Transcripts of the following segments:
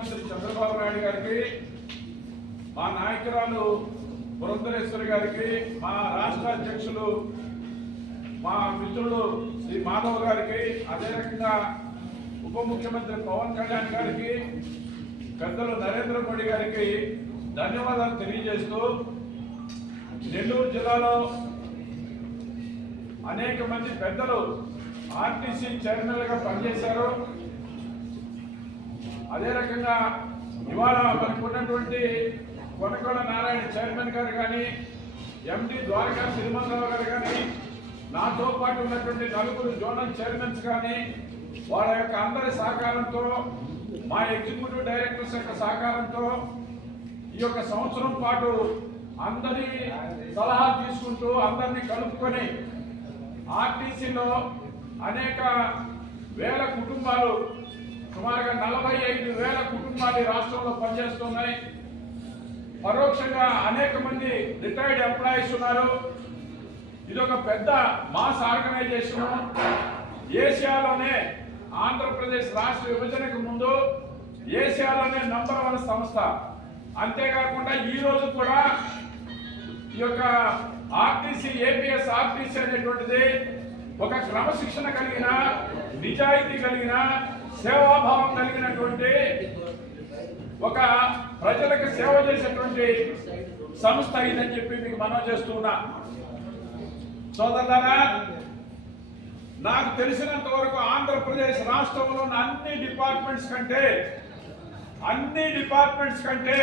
ముఖ్యమంత్రి చంద్రబాబు నాయుడు గారికి మా నాయకురాలు పురంధరేశ్వరి గారికి మా రాష్ట్ర అధ్యక్షులు మా మిత్రుడు శ్రీ మాధవ్ గారికి అదే రకంగా ఉప ముఖ్యమంత్రి పవన్ కళ్యాణ్ గారికి పెద్దలు నరేంద్ర మోడీ గారికి ధన్యవాదాలు తెలియజేస్తూ నెల్లూరు జిల్లాలో అనేక మంది పెద్దలు ఆర్టీసీ చైర్మన్లుగా పనిచేశారు. అదే రకంగా ఇవాళ మనకు ఉన్నటువంటి కొనకొండ నారాయణ చైర్మన్ గారు కానీ ఎండి ద్వారకా శ్రీమంతరావు గారు కానీ నాతో పాటు ఉన్నటువంటి నలుగురు జోనల్ చైర్మన్స్ కానీ వాళ్ళ యొక్క అందరి సహకారంతో మా ఎగ్జిక్యూటివ్ డైరెక్టర్స్ యొక్క సహకారంతో ఈ యొక్క సంవత్సరం పాటు అందరి సలహాలు తీసుకుంటూ అందరినీ కలుపుకొని ఆర్టీసీలో అనేక వేల కుటుంబాలు సుమారుగా నలభై ఐదు వేల కుటుంబాలు రాష్ట్రంలో పనిచేస్తున్నాయి. పరోక్షంగా అనేక మంది రిటైర్డ్ ఎంప్లాయీస్ ఉన్నారు. ఇది ఒక పెద్ద మాస్ ఆర్గనైజేషన్ ఏషియాలోనే ఆంధ్రప్రదేశ్ రాష్ట్ర విభజనకు ముందు ఏషియాలోనే నంబర్ వన్ సంస్థ. అంతేకాకుండా ఈ రోజు కూడా ఈ యొక్క ఆర్టీసీ ఏపీఎస్ ఆర్టీసీ అనేటువంటిది ఒక క్రమశిక్షణ కలిగిన నిజాయితీ కలిగిన సేవాభావం కలిగినటువంటి ఒక ప్రజలకు సేవ చేసేటువంటి సంస్థ ఇదని చెప్పి మీకు మనం చేస్తున్నా సోదరులారా నాకు తెలిసినంత వరకు ఆంధ్రప్రదేశ్ రాష్ట్రంలో ఉన్న అన్ని డిపార్ట్మెంట్స్ కంటే అన్ని డిపార్ట్మెంట్స్ కంటే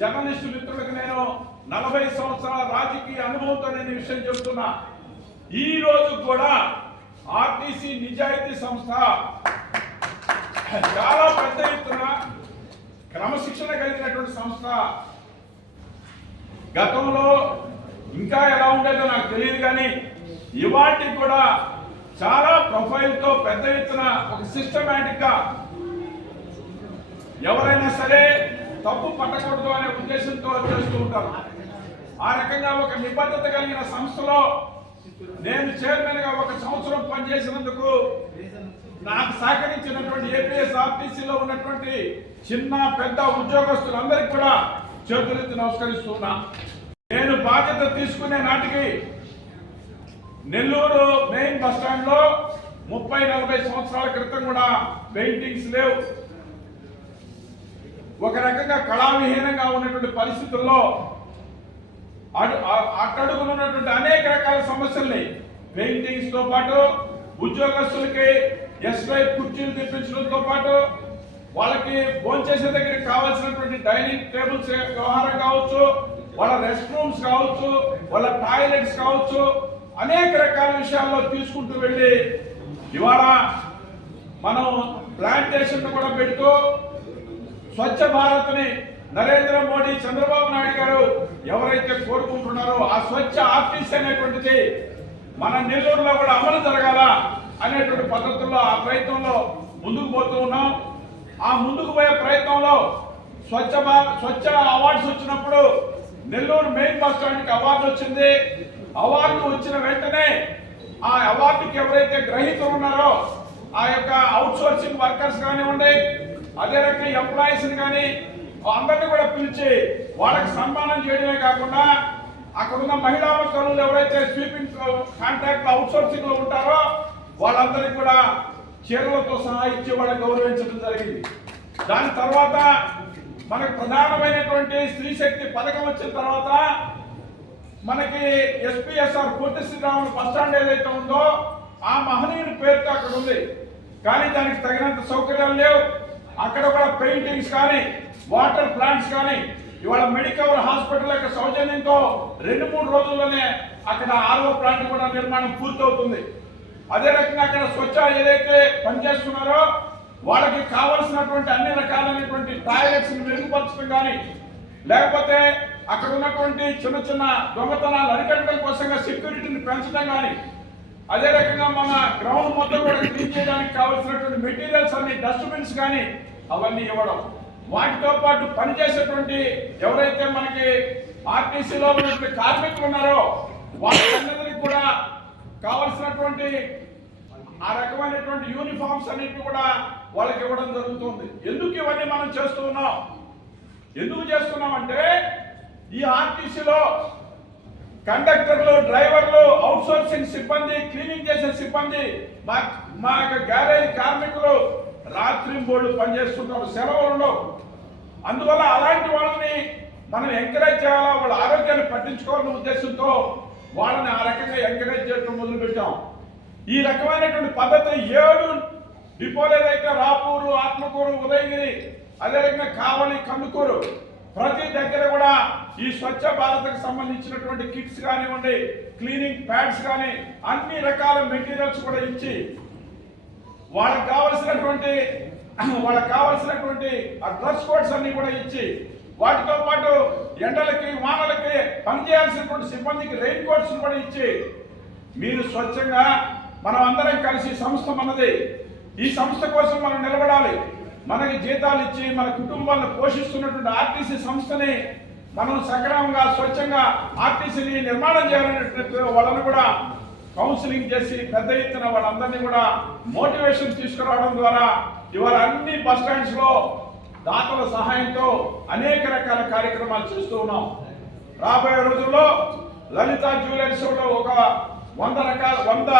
జర్నలిస్టు మిత్రులకు నేను నలభై సంవత్సరాల రాజకీయ అనుభవంతో నేను విషయం చెబుతున్నా ఈ రోజు కూడా ఆర్టీసీ నిజాయితీ సంస్థ చాలా పెద్ద ఎత్తున క్రమశిక్షణ కలిగినటువంటి సంస్థ. గతంలో ఇంకా ఎలా ఉండేదో నాకు తెలియదు కానీ ఇవాటి కూడా చాలా ప్రొఫైల్తో పెద్ద ఎత్తున ఒక సిస్టమేటిక్గా ఎవరైనా సరే తప్పు పట్టకూడదు అనే ఉద్దేశంతో చేస్తూ ఉంటారు. ఆ రకంగా ఒక నిబద్ధత కలిగిన సంస్థలో నేను చైర్మన్గా ఒక సంవత్సరం పనిచేసినందుకు నాకు సహకరించినటువంటి ఏపీఎస్ ఆర్టీసీలో ఉన్నటువంటి చిన్న పెద్ద ఉద్యోగస్తులందరికీ కూడా చేతులెత్తి నమస్కరిస్తున్నా. నేను బాధ్యత తీసుకునే నాటికి నెల్లూరు మెయిన్ బస్ స్టాండ్లో ముప్పై నలభై సంవత్సరాల క్రితం కూడా పెయింటింగ్స్ లేవు. ఒక రకంగా కళావిహీనంగా ఉన్నటువంటి పరిస్థితుల్లో అడు ఆ- అనేక రకాల సమస్యల్ని పెయింటింగ్స్తో పాటు ఉద్యోగస్తులకి ఎస్ కుర్చీలు తెప్పించడంతో పాటు వాళ్ళకి భోంచేసే దగ్గర కావాల్సినటువంటి డైనింగ్ టేబుల్స్ వ్యవహారం కావచ్చు వాళ్ళ రెస్ట్ రూమ్స్ కావచ్చు వాళ్ళ టాయిలెట్స్ కావచ్చు అనేక రకాల విషయాల్లో తీసుకుంటూ వెళ్ళి ఇవాళ మనం ప్లాంటేషన్ కూడా పెడుతూ స్వచ్ఛ భారత్ని నరేంద్ర మోడీ చంద్రబాబు నాయుడు గారు ఎవరైతే కోరుకుంటున్నారో ఆ స్వచ్ఛ ఆఫీస్ అనేటువంటిది మన నెల్లూరులో కూడా అమలు జరగాల అనేటువంటి పద్ధతుల్లో ఆ ప్రయత్నంలో ముందుకు పోతూ ఉన్నాం. ఆ ముందుకు పోయే ప్రయత్నంలో స్వచ్ఛ భా- స్వచ్ఛ అవార్డ్స్ వచ్చినప్పుడు నెల్లూరు మెయిన్ బస్ స్టాండ్కి అవార్డు వచ్చింది. అవార్డు వచ్చిన వెంటనే ఆ అవార్డుకి ఎవరైతే గ్రహీతలు ఉన్నారో ఆ యొక్క అవుట్సోర్సింగ్ వర్కర్స్ కానివ్వండి అదే రకంగా ఎంప్లాయీస్ని కానీ అందరినీ కూడా పిలిచి వాళ్ళకి సన్మానం చేయడమే కాకుండా అక్కడ ఉన్న మహిళా తల్లులు ఎవరైతే స్వీపింగ్ కాంట్రాక్ట్ అవుట్ సోర్సింగ్లో ఉంటారో వాళ్ళందరికీ కూడా చీరలతో సహా ఇచ్చి వాళ్ళని గౌరవించడం జరిగింది. దాని తర్వాత మనకు ప్రధానమైనటువంటి స్త్రీ శక్తి పథకం వచ్చిన తర్వాత మనకి ఎస్పీఎస్ఆర్ పూర్తి శ్రీరాములు బస్ స్టాండ్ ఏదైతే ఉందో ఆ మహనీయుని పేరుతో అక్కడ ఉంది. కానీ దానికి తగినంత సౌకర్యాలు లేవు. అక్కడ కూడా పెయింటింగ్స్ కానీ వాటర్ ప్లాంట్స్ కానీ ఇవాళ మెడికల్ హాస్పిటల్ యొక్క సౌజన్యంతో రెండు మూడు రోజుల్లోనే అక్కడ ఆరో ప్లాంట్ కూడా నిర్మాణం పూర్తవుతుంది. అదే రకంగా అక్కడ స్వచ్ఛ ఏదైతే పనిచేస్తున్నారో వాళ్ళకి కావలసినటువంటి అన్ని రకాలైనటువంటి టాయిలెట్స్ మెరుగుపరచడం కానీ లేకపోతే అక్కడ ఉన్నటువంటి చిన్న చిన్న దొంగతనాలు అరికట్టడం కోసంగా సెక్యూరిటీని పెంచడం కానీ అదే రకంగా మన గ్రౌండ్ మొత్తం కూడా క్లీన్ చేయడానికి కావాల్సినటువంటి మెటీరియల్స్ అన్ని డస్ట్బిన్స్ కానీ అవన్నీ ఇవ్వడం. వాటితో పాటు పనిచేసేటువంటి ఎవరైతే మనకి ఆర్టీసీలో ఉన్నటువంటి కార్మికులు ఉన్నారో వాళ్ళందరికీ కూడా కావలసినటువంటి ఆ రకమైనటువంటి యూనిఫామ్స్ అన్నిటి కూడా వాళ్ళకి ఇవ్వడం జరుగుతుంది. ఎందుకు ఇవన్నీ మనం చేస్తున్నాం? ఎందుకు ఎందుకు చేస్తున్నామంటే ఈ ఆర్టీసీలో కండక్టర్లు డ్రైవర్లు అవుట్ సోర్సింగ్ సిబ్బంది క్లీనింగ్ చేసే సిబ్బంది మా మా యొక్క గ్యారేజ్ కార్మికులు రాత్రింబోళ్ళు పనిచేస్తున్నారు సెలవులలో అందువల్ల అలాంటి వాళ్ళని మనం ఎంకరేజ్ చేయాలా? వాళ్ళ ఆరోగ్యాన్ని పట్టించుకోవాలనే ఉద్దేశంతో వాళ్ళని ఆ రకంగా ఎంకరేజ్ చేయడం మొదలుపెట్టాం. ఈ రకమైనటువంటి పద్ధతి ఏడు డిపోలేదైతే రాపూరు ఆత్మకూరు ఉదయగిరి అదేవిధంగా కావలి కందుకూరు ప్రతి దగ్గర కూడా ఈ స్వచ్ఛ భారత్కి సంబంధించినటువంటి కిట్స్ కానివ్వండి క్లీనింగ్ ప్యాడ్స్ కానీ అన్ని రకాల మెటీరియల్స్ కూడా ఇచ్చి వాళ్ళకి కావలసినటువంటి వాళ్ళకి కావలసినటువంటి ఆ డ్రెస్ కోడ్స్ అన్ని కూడా ఇచ్చి వాటితో పాటు ఎండలకి వానలకి పనిచేయాల్సినటువంటి సిబ్బందికి రెయిన్ కోట్స్ కూడా ఇచ్చి మీరు స్వచ్ఛంగా మనం అందరం కలిసి సంస్థ మనది. ఈ సంస్థ కోసం మనం నిలబడాలి. మనకి జీతాలు ఇచ్చి మన కుటుంబాలను పోషిస్తున్నటువంటి ఆర్టీసీ సంస్థని మనం సక్రమంగా స్వచ్ఛంగా ఆర్టీసీని నిర్మాణం చేయాలనేటువంటి వాళ్ళని కూడా కౌన్సిలింగ్ చేసి పెద్ద ఎత్తున వాళ్ళందరినీ కూడా మోటివేషన్ తీసుకురావడం ద్వారా ఇవాళ అన్ని బస్ స్టాండ్స్లో దాతల సహాయంతో అనేక రకాల కార్యక్రమాలు చేస్తూ ఉన్నాం. రాబోయే రోజుల్లో లలిత జ్యువెలర్స్లో ఒక వంద రకాల వంద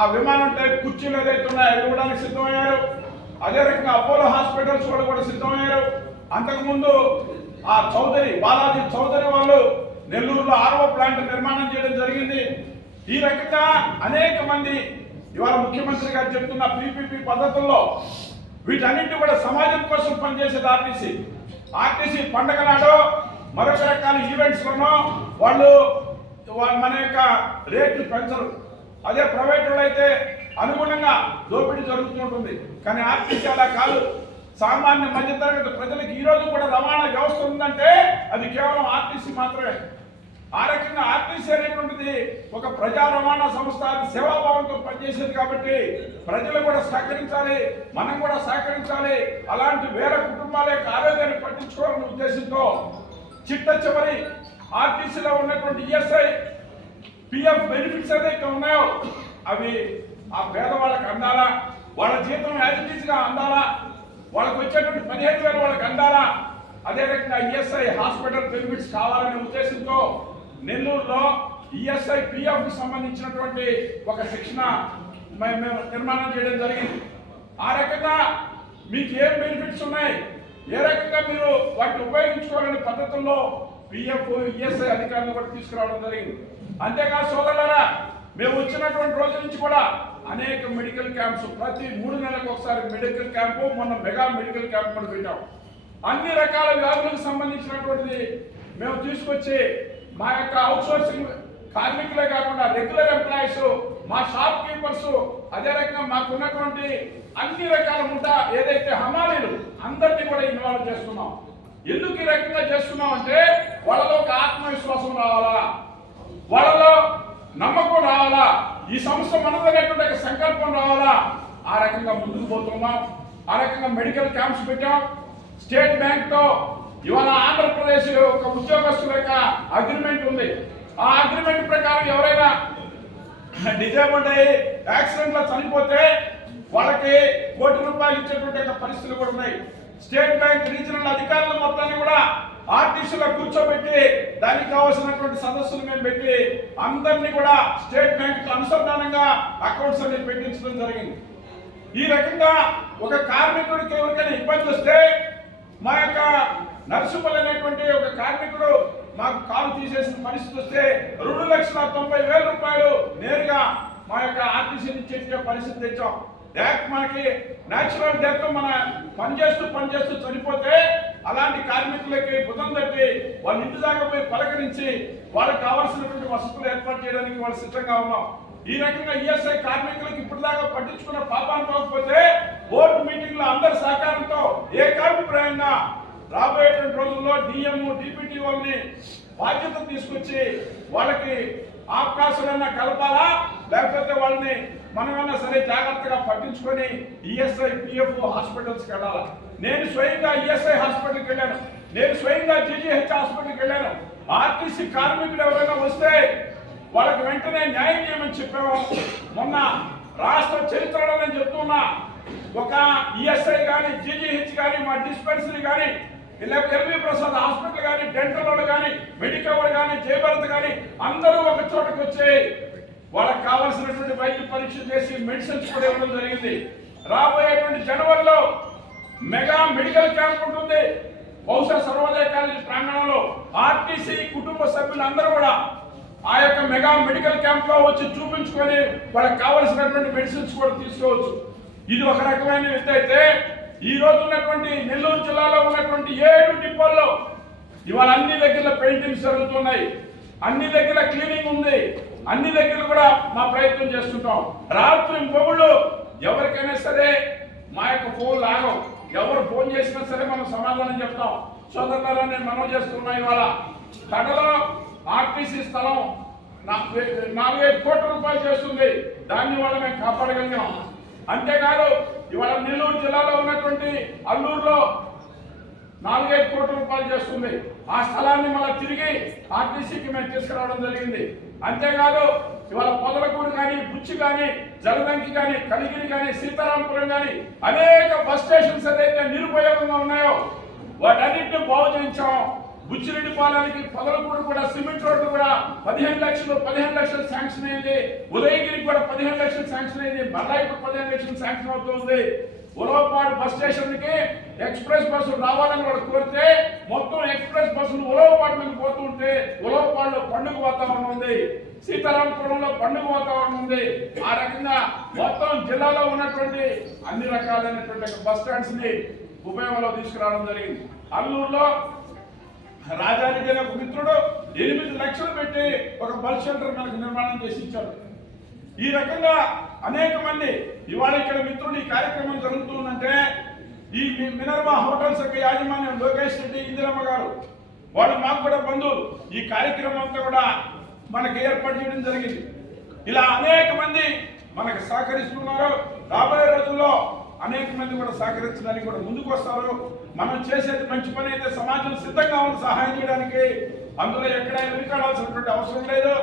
ఆ విమానం టైప్ కుర్చీలు ఏదైతే ఉన్నాయో ఇవ్వడానికి సిద్ధమయ్యారు. అదే రకంగా అపోలో హాస్పిటల్స్ వాళ్ళు కూడా సిద్ధమయ్యారు. అంతకుముందు ఆ చౌదరి బాలాజీ చౌదరి వాళ్ళు నెల్లూరులో ఆరవ ప్లాంట్ నిర్మాణం చేయడం జరిగింది. ఈ రకంగా అనేక మంది ఇవాళ ముఖ్యమంత్రి గారు చెప్తున్న పీపీపీ పద్ధతుల్లో వీటన్నింటి కూడా సమాజం కోసం పనిచేసేది ఆర్టీసీ. ఆర్టీసీ పండగ నాడు మరొక రకాల ఈవెంట్స్లోనో వాళ్ళు మన యొక్క రేట్లు పెంచరు. అదే ప్రైవేట్ వాళ్ళు అయితే అనుగుణంగా దోపిడీ జరుగుతుంటుంది కానీ ఆర్టీసీ అలా కాదు. సామాన్య మధ్యతరగతి ప్రజలకు ఈరోజు కూడా రవాణా వ్యవస్థ ఉందంటే అది కేవలం ఆర్టీసీ మాత్రమే. ఆ రకంగా ఆర్టీసీ అనేటువంటిది ఒక ప్రజా రవాణా సంస్థ సేవాభావంతో పనిచేసేది కాబట్టి ప్రజలు కూడా సహకరించాలి మనం కూడా సహకరించాలి. అలాంటి వేరే కుటుంబాల యొక్క ఆరోగ్యాన్ని పట్టించుకోవాలనే ఉద్దేశంతో చిట్ట చివరి ఆర్టీసీలో ఉన్నటువంటి ఈఎస్ఐ పిఎఫ్ బెనిఫిట్స్ ఏదైతే ఉన్నాయో అవి ఆ పేదవాళ్ళకి అందాలా? వాళ్ళ జీతం యాజిటీస్గా అందాలా? వాళ్ళకి వచ్చేటువంటి పదిహేను వేలు వాళ్ళకి అందాలా? అదే రకంగా ఈఎస్ఐ హాస్పిటల్ బెనిఫిట్స్ కావాలనే ఉద్దేశంతో నెల్లూరులో ఈఎస్ఐ పిఎఫ్ సంబంధించినటువంటి ఒక శిక్షణ మే- మేము నిర్మాణం చేయడం జరిగింది. ఆ రకంగా మీకు ఏం బెనిఫిట్స్ ఉన్నాయి? ఏ రకంగా మీరు వాటిని ఉపయోగించుకోవాలనే పద్ధతుల్లో పిఎఫ్ ఈఎస్ఐ అధికారులు కూడా తీసుకురావడం జరిగింది. అంతేకాదు సోదరులారా మేము వచ్చినటువంటి రోజు నుంచి కూడా అనేక మెడికల్ క్యాంప్స్ ప్రతి మూడు నెలలకు ఒకసారి మెడికల్ క్యాంపు మొన్న మెగా మెడికల్ క్యాంప్ కూడా పెట్టాం. అన్ని రకాల వ్యాధులకు సంబంధించినటువంటిది మేము తీసుకొచ్చి మా యొక్క అవుట్ సోర్సింగ్ కార్మికులే కాకుండా రెగ్యులర్ ఎంప్లాయీస్ మా షాప్ కీపర్స్ అదే రకంగా మాకున్నటువంటి అన్ని రకాల ముఠ ఏదైతే హమాలీలు అందరినీ కూడా ఇన్వాల్వ్ చేస్తున్నాం. ఎందుకు ఈ రకంగా చేస్తున్నాం అంటే వాళ్ళలో ఒక ఆత్మవిశ్వాసం రావాలా? వాళ్ళలో నమ్మకం రావాలా? ఈ సంస్థ మనదనేటువంటి సంకల్పం రావాలా? ఆ రకంగా ముందుకు పోతున్నాం. ఆ రకంగా మెడికల్ క్యాంప్స్ పెట్టాం. స్టేట్ బ్యాంక్తో ఇవాళ ఆంధ్రప్రదేశ్ ఒక ఉద్యోగస్తుల యొక్క అగ్రిమెంట్ ఉంది. ఆ అగ్రిమెంట్ ప్రకారం ఎవరైనా డిజేబుల్డ్ అయ్యి యాక్సిడెంట్లో చనిపోతే వాళ్ళకి కోటి రూపాయలు ఇచ్చేటువంటి పరిస్థితులు కూడా ఉన్నాయి. స్టేట్ బ్యాంక్ రీజనల్ అధికారులు మొత్తాన్ని కూడా ఆర్టీసీలో కూర్చోబెట్టి దానికి కావాల్సినటువంటి సదస్సులు మేము పెట్టి అందరినీ కూడా స్టేట్ బ్యాంక్ అనుసంధానంగా అకౌంట్స్ అనేది పెట్టించడం జరిగింది. ఈ రకంగా ఒక కార్మికుడికి ఎవరికైనా ఇబ్బంది వస్తే మా యొక్క నర్సుపల్లి అనేటువంటి ఒక కార్మికుడు మాకు కాలు తీసేసిన పరిస్థితి వస్తే రెండు లక్షల తొంభై వేల రూపాయలు నేరుగా మా యొక్క ఆర్టీసీ నుంచి ఇచ్చే పరిస్థితి తెచ్చాం. డైరెక్ట్ మనకి నేచురల్ డెత్ మన పనిచేస్తూ పనిచేస్తూ చనిపోతే అలాంటి కార్మికులకి బుధం తట్టి వాళ్ళ ఇంటి దాకా పోయి పలకరించి వాళ్ళకి కావాల్సినటువంటి వసతులు ఏర్పాటు చేయడానికి వాళ్ళు సిద్ధంగా ఉన్నాం. ఈ రకంగా ఈఎస్ఐ కార్మికులకు ఇప్పటిదాకా పట్టించుకున్న పాపాన్ని పోకపోతే బోర్డు మీటింగ్లో అందరి సహకారంతో ఏ కార్మికులైనా రాబోయేటువంటి రోజుల్లో డిఎం డిపిటి వాళ్ళని బాధ్యత తీసుకొచ్చి వాళ్ళకి అవకాశాలన్నా కలపాలా? లేకపోతే వాళ్ళని మనమన్నా సరే జాగ్రత్తగా పట్టించుకొని ఈఎస్ఐ పిఎఫ్ హాస్పిటల్స్కి వెళ్ళాలా? నేను స్వయంగా ఈఎస్ఐ హాస్పిటల్కి వెళ్ళాను. నేను స్వయంగా జీజీహెచ్ హాస్పిటల్కి వెళ్ళాను. ఆర్టీసీ కార్మికులు ఎవరైనా వస్తే వాళ్ళకి వెంటనే న్యాయం చేయమని చెప్పాము. మొన్న రాష్ట్ర చరిత్రలో నేను చెప్తున్నా. ఒక ఈఎస్ఐ కానీ జీజీహెచ్ కానీ మా డిస్పెన్సరీ కానీ ఎల్వి ప్రసాద్ హాస్పిటల్ కానీ డెంటల్ వాళ్ళు కానీ మెడికవర్ కానీ జయభరత్ కానీ అందరూ ఒక చోటకి వచ్చి వాళ్ళకి కావాల్సినటువంటి వైద్య పరీక్ష చేసి మెడిసిన్స్ కూడా ఇవ్వడం జరిగింది. రాబోయేటువంటి జనవరిలో మెగా మెడికల్ క్యాంప్ ఉంటుంది. బహుశా సర్వోదయ కాలేజీ ప్రాంగణంలో ఆర్టీసీ కుటుంబ సభ్యులందరూ కూడా ఆ యొక్క మెగా మెడికల్ క్యాంప్లో వచ్చి చూపించుకొని వాళ్ళకి కావలసినటువంటి మెడిసిన్స్ కూడా తీసుకోవచ్చు. ఇది ఒక రకమైన విద్య అయితే ఈ రోజు ఉన్నటువంటి నెల్లూరు జిల్లాలో ఉన్నటువంటి ఏడు డిపోల్లో ఇవాళ అన్ని దగ్గర పెయింటింగ్స్ జరుగుతున్నాయి. అన్ని దగ్గర క్లీనింగ్ ఉంది. అన్ని దగ్గర కూడా మా ప్రయత్నం చేస్తుంటాం. రాత్రి పొగుళ్ళు ఎవరికైనా సరే మా యొక్క ఫోన్ లాగం ఎవరు ఫోన్ చేసినా సరే మనం సమాధానం చెప్తాం. సోదరులారా నేను మనం చేస్తున్నా ఇవాళ. కడలో ఆర్టీసీ స్థలం నాలుగు నాలుగైదు కోట్ల రూపాయలు చేస్తుంది. దాన్ని వాళ్ళ మేము కాపాడగలిగాం. అంతేకాదు ఇవాళ నెల్లూరు జిల్లాలో ఉన్నటువంటి అల్లూరులో నాలుగైదు కోట్ల రూపాయలు చేస్తుంది. ఆ స్థలాన్ని మళ్ళీ తిరిగి ఆర్టీసీకి మేము తీసుకురావడం జరిగింది. అంతేకాదు ఇవాళ పొదలకూరు కానీ బుచ్చి కానీ జలదంకి కానీ కలిగిరి కానీ సీతారాంపురం కానీ అనేక బస్ స్టేషన్స్ ఏదైతే నిరుపయోగంగా ఉన్నాయో వాటన్నింటినీ బాగు చేయించాం బుచ్చిరెడ్డి పాలనకి పొదలకూడు కూడా సిమెంట్ రోడ్డు కూడా పదిహేను లక్షలు పదిహేను లక్షలు శాంక్షన్ అయింది. ఉదయగిరికి కూడా పదిహేను లక్షలు శాంక్షన్ అయింది. బల్లాయికి పదిహేను లక్షలు శాంక్షన్ అవుతుంది ఉలవపాడు బస్ స్టేషన్కి ఎక్స్ప్రెస్ బస్సులు రావాలని కూడా కోరితే మొత్తం ఎక్స్ప్రెస్ బస్సులు ఉలవపాడు మీద పోతుంటే ఉలవపాడులో పండుగ వాతావరణం ఉంది. సీతారామపురంలో పండుగ వాతావరణం ఉంది. ఆ రకంగా మొత్తం జిల్లాలో ఉన్నటువంటి అన్ని రకాలైనటువంటి బస్ స్టాండ్స్ని ఉపయోగంలో తీసుకురావడం జరిగింది. అల్లూరులో రాజారెడ్డి అనే ఒక మిత్రుడు ఎనిమిది లక్షలు పెట్టి ఒక బస్ సెంటర్ మనకు నిర్మాణం చేసి ఇచ్చాడు. ఈ రకంగా అనేక మంది ఇవాళ ఇక్కడ మిత్రుడు ఈ కార్యక్రమం జరుగుతుందంటే ఈ మినర్మా హోటల్స్ యొక్క యాజమాన్యం లోకేష్ రెడ్డి ఇందిరమ్మ గారు. వాళ్ళు మాకు కూడా బంధువులు. ఈ కార్యక్రమం అంతా కూడా మనకి ఏర్పాటు చేయడం జరిగింది. ఇలా అనేక మంది మనకు సహకరిస్తున్నారు. రాబోయే రోజుల్లో అనేక మంది కూడా సహకరించడానికి కూడా ముందుకు వస్తారు మనం చేసేది మంచి పని అయితే సమాజం సిద్ధంగా ఉంది సహాయం చేయడానికి అందులో ఎక్కడైనా వెనుకాడాల్సినటువంటి అవసరం లేదు.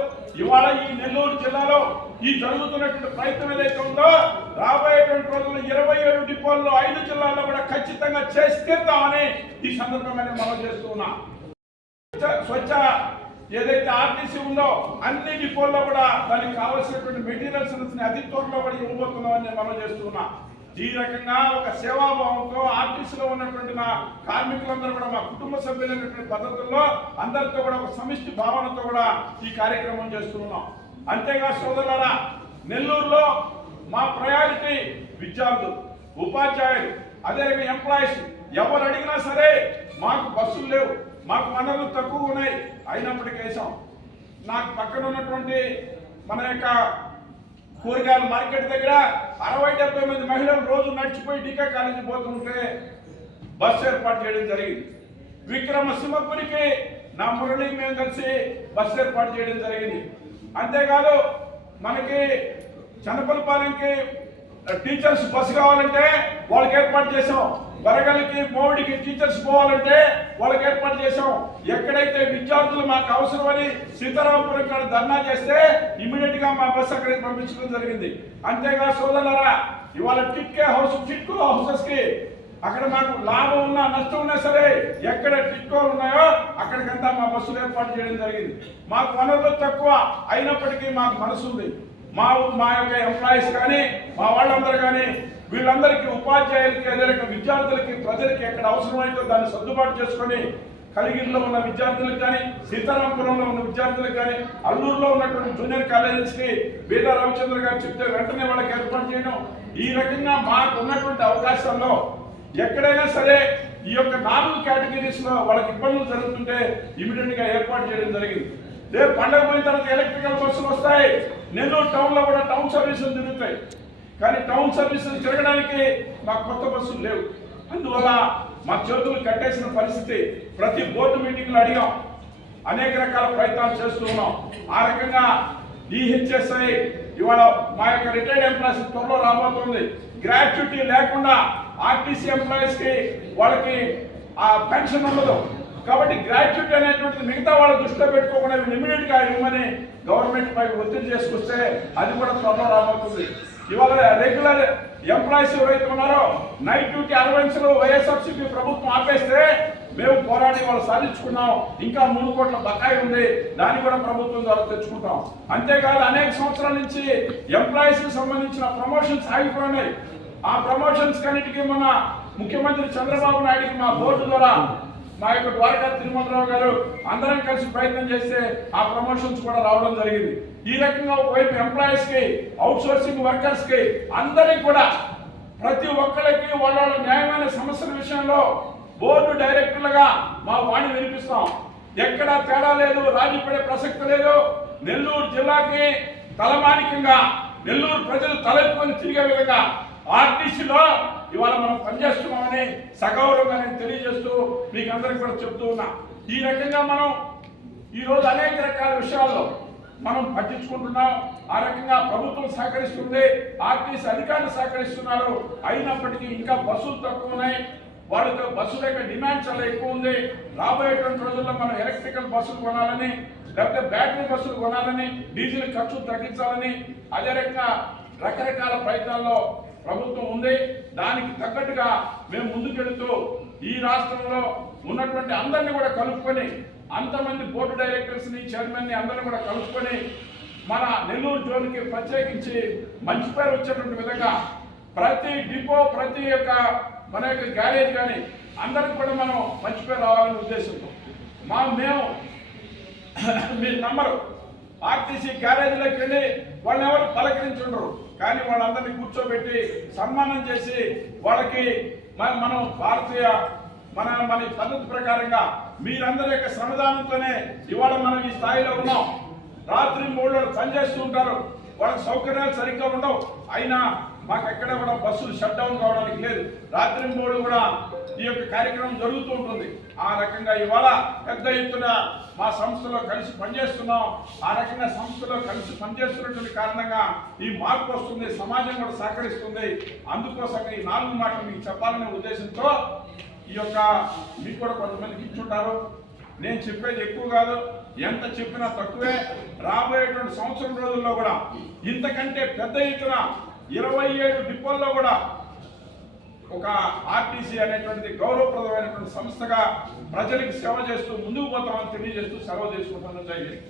ఇవాళ ఈ నెల్లూరు జిల్లాలో ఈ జరుగుతున్నటువంటి ప్రయత్నం ఏదైతే ఉందో రాబోయేటువంటి రోజుల్లో ఇరవై ఏడు డిపోల్లో ఐదు జిల్లాల్లో కూడా ఖచ్చితంగా చేసి ఈ సందర్భంగా మనం చేస్తున్నా స్వచ్ఛ- ఏదైతే ఆర్టీసీ ఉందో అన్ని డిపోల్లో కూడా దానికి కావాల్సినటువంటి మెటీరియల్స్ అతి త్వరలో కూడా ఇవ్వబోతున్నామని మనం చేస్తున్నా ఈ రకంగా ఒక సేవాభావంతో ఆర్టీసీలో ఉన్నటువంటి మా కార్మికులందరూ కూడా మా కుటుంబ సభ్యులైనటువంటి పద్ధతుల్లో అందరితో కూడా ఒక సమిష్టి భావనతో కూడా ఈ కార్యక్రమం చేస్తున్నాం అంతేగా సోదరులరా నెల్లూరులో మా ప్రయారిటీ విద్యార్థులు ఉపాధ్యాయులు అదేవిధంగా ఎంప్లాయీస్ ఎవరు అడిగినా సరే మాకు బస్సులు లేవు మాకు వనరులు తక్కువ ఉన్నాయి అయినప్పటికీ వేసాం నాకు పక్కన ఉన్నటువంటి మన యొక్క కూరగాయల మార్కెట్ దగ్గర అరవై డెబ్బై మంది మహిళలు రోజు నడిచిపోయి డీకా కాలేజీ పోతుంటే బస్సు ఏర్పాటు చేయడం జరిగింది. విక్రమసింహపురికి నా మురళి మేము కలిసి బస్సు ఏర్పాటు చేయడం జరిగింది. అంతేకాదు మనకి చనపలపాలెంకి టీచర్స్ బస్సు కావాలంటే వాళ్ళకి ఏర్పాటు చేసాం వరగలికి మోడికి టీచర్స్ పోవాలంటే వాళ్ళకి ఏర్పాటు చేసాం ఎక్కడైతే విద్యార్థులు మాకు అవసరమని సీతారామపురం ఇక్కడ ధర్నా చేస్తే ఇమీడియట్గా మా బస్సు అక్కడికి పంపించడం జరిగింది. అంతేగా సోదరులరా ఇవాళ టిట్కే హౌస్ టిట్కు హౌసెస్కి అక్కడ మాకు లాభం ఉన్నా నష్టం ఉన్నా సరే ఎక్కడ టిక్కోలు ఉన్నాయో అక్కడికంతా మా బస్సులు ఏర్పాటు చేయడం జరిగింది. మాకు వనరులు తక్కువ అయినప్పటికీ మాకు మనసు ఉంది. మా మా యొక్క ఎంప్లాయీస్ కానీ మా వాళ్ళందరూ కానీ వీళ్ళందరికీ ఉపాధ్యాయులకి అదే విద్యార్థులకి ప్రజలకి ఎక్కడ అవసరమైందో దాన్ని సర్దుబాటు చేసుకొని కలిగిరిలో ఉన్న విద్యార్థులకు కానీ సీతారాంపురంలో ఉన్న విద్యార్థులకు కానీ అల్లూరులో ఉన్నటువంటి జూనియర్ కాలేజెస్కి బీదా రవిచంద్ర గారు చెప్తే వెంటనే వాళ్ళకి ఏర్పాటు చేయడం. ఈ రకంగా మాకు ఉన్నటువంటి అవకాశాల్లో ఎక్కడైనా సరే ఈ యొక్క నాలుగు కేటగిరీస్లో వాళ్ళకి ఇబ్బందులు జరుగుతుంటే ఇమీడియట్గా ఏర్పాటు చేయడం జరిగింది. రేపు పండగ పోయిన తర్వాత ఎలక్ట్రికల్ బస్సులు వస్తాయి. నెల్లూరు టౌన్లో కూడా టౌన్ సర్వీసులు తిరుగుతాయి. కానీ టౌన్ సర్వీసులు తిరగడానికి మాకు కొత్త బస్సులు లేవు. అందువల్ల మా చేతులు కట్టేసిన పరిస్థితి ప్రతి బోర్డు మీటింగ్లో అడిగాం. అనేక రకాల ప్రయత్నాలు చేస్తూ ఉన్నాం. ఆ రకంగా డిహెచ్ఎస్ఐ ఇవాళ మా యొక్క రిటైర్డ్ ఎంప్లాయీస్ త్వరలో రాబోతుంది. గ్రాట్యుటీ లేకుండా ఆర్టీసీ ఎంప్లాయీస్కి వాళ్ళకి ఆ పెన్షన్ ఉండదు. కాబట్టి గ్రాట్యుటీ అనేటువంటిది మిగతా వాళ్ళ దృష్టిలో పెట్టుకోకుండా ఇమీడియట్గా ఇవ్వమని గవర్నమెంట్ పై ఒత్తిడి చేసుకొస్తే అది కూడా త్వరలో రాబోతుంది. ఇవాళ రెగ్యులర్ ఎంప్లాయీస్ ఎవరైతే ఉన్నారో నైట్ డ్యూటీ అలవెన్స్లో వైఎస్ఆర్సీపీ ప్రభుత్వం ఆపేస్తే మేము పోరాడి వాళ్ళు సాధించుకున్నాం. ఇంకా మూడు కోట్ల బకాయి ఉంది. దాన్ని కూడా ప్రభుత్వం ద్వారా తెచ్చుకుంటాం. అంతేకాదు అనేక సంవత్సరాల నుంచి ఎంప్లాయీస్కి సంబంధించిన ప్రమోషన్స్ ఆగిపోయినాయి ఆ ప్రమోషన్స్ కన్నిటికీ మన ముఖ్యమంత్రి చంద్రబాబు నాయుడుకి మా బోర్డు ద్వారా మా యొక్క ద్వారకా తిరుమలరావు గారు అందరం కలిసి ప్రయత్నం చేస్తే ఆ ప్రమోషన్స్ కూడా రావడం జరిగింది. ఈ రకంగా ఒకవైపు ఎంప్లాయీస్కి అవుట్ సోర్సింగ్ వర్కర్స్కి అందరికి కూడా ప్రతి ఒక్కరికి వాళ్ళ న్యాయమైన సమస్యల విషయంలో బోర్డు డైరెక్టర్లుగా మా వాణి వినిపిస్తాం. ఎక్కడా తేడా లేదు రాజీ పడే ప్రసక్తి లేదు. నెల్లూరు జిల్లాకి తలమానికంగా నెల్లూరు ప్రజలు తలెత్తుకొని తిరిగే విధంగా ఆర్టీసీలో ఇవాళ మనం పనిచేస్తున్నామని సగౌరవంగా నేను తెలియజేస్తూ మీకు అందరికి కూడా చెప్తూ ఉన్నా. ఈ రకంగా మనం ఈ రోజు అనేక రకాల విషయాల్లో మనం పట్టించుకుంటున్నాం. ఆ రకంగా ప్రభుత్వం సహకరిస్తుంది ఆర్టీసీ అధికారులు సహకరిస్తున్నారు. అయినప్పటికీ ఇంకా బస్సులు తక్కువ ఉన్నాయి. వాళ్ళతో బస్సుల యొక్క డిమాండ్ చాలా ఎక్కువ ఉంది. రాబోయేటువంటి రోజుల్లో మనం ఎలక్ట్రికల్ బస్సులు కొనాలని లేకపోతే బ్యాటరీ బస్సులు కొనాలని డీజిల్ ఖర్చు తగ్గించాలని అదే రకంగా రకరకాల ప్రయత్నాల్లో ప్రభుత్వం ఉంది దానికి తగ్గట్టుగా మేము ముందుకెడుతూ ఈ రాష్ట్రంలో ఉన్నటువంటి అందరినీ కూడా కలుపుకొని అంతమంది బోర్డు డైరెక్టర్స్ని చైర్మన్ని అందరిని కూడా కలుపుకొని మన నెల్లూరు జోన్కి ప్రత్యేకించి మంచి పేరు వచ్చేటువంటి విధంగా ప్రతి డిపో ప్రతి యొక్క మన యొక్క గ్యారేజ్ కానీ అందరికి కూడా మనం మంచి పేరు రావాలనే ఉద్దేశంతో. మా మేము మీరు నమ్మరు. ఆర్టీసీ గ్యారేజ్లోకి వెళ్ళి వాళ్ళని ఎవరు పలకరించుండరు. కానీ వాళ్ళందరినీ కూర్చోబెట్టి సన్మానం చేసి వాళ్ళకి మనం భారతీయ మన మన పద్ధతి ప్రకారంగా మీరందరి యొక్క శ్రమదానంతోనే ఇవాళ మనం ఈ స్థాయిలో ఉన్నాం. రాత్రి మూడు పనిచేస్తూ ఉంటారు. వాళ్ళకి సౌకర్యాలు సరిగ్గా ఉండవు. అయినా మాకు ఎక్కడ కూడా బస్సులు షట్ డౌన్ కావడానికి లేదు. రాత్రి మూడు కూడా ఈ యొక్క కార్యక్రమం జరుగుతూ ఉంటుంది. ఆ రకంగా ఇవాళ పెద్ద ఎత్తున మా సంస్థలో కలిసి పనిచేస్తున్నాం. ఆ రకంగా సంస్థలో కలిసి పనిచేస్తున్నటువంటి కారణంగా ఈ మార్పు వస్తుంది సమాజం కూడా సహకరిస్తుంది. అందుకోసం ఈ నాలుగు మాటలు మీకు చెప్పాలనే ఉద్దేశంతో ఈ యొక్క మీకు కూడా కొంతమందికి ఇచ్చుంటారు. నేను చెప్పేది ఎక్కువ కాదు ఎంత చెప్పినా తక్కువే. రాబోయేటువంటి సంవత్సరం రోజుల్లో కూడా ఇంతకంటే పెద్ద ఎత్తున ఇరవై ఏడు డిపోల్లో కూడా ఒక ఆర్టీసీ అనేటువంటిది గౌరవప్రదమైనటువంటి సంస్థగా ప్రజలకు సేవ చేస్తూ ముందుకు పోతామని తెలియజేస్తూ సెలవు చేసుకుంటున్నాను జరిగింది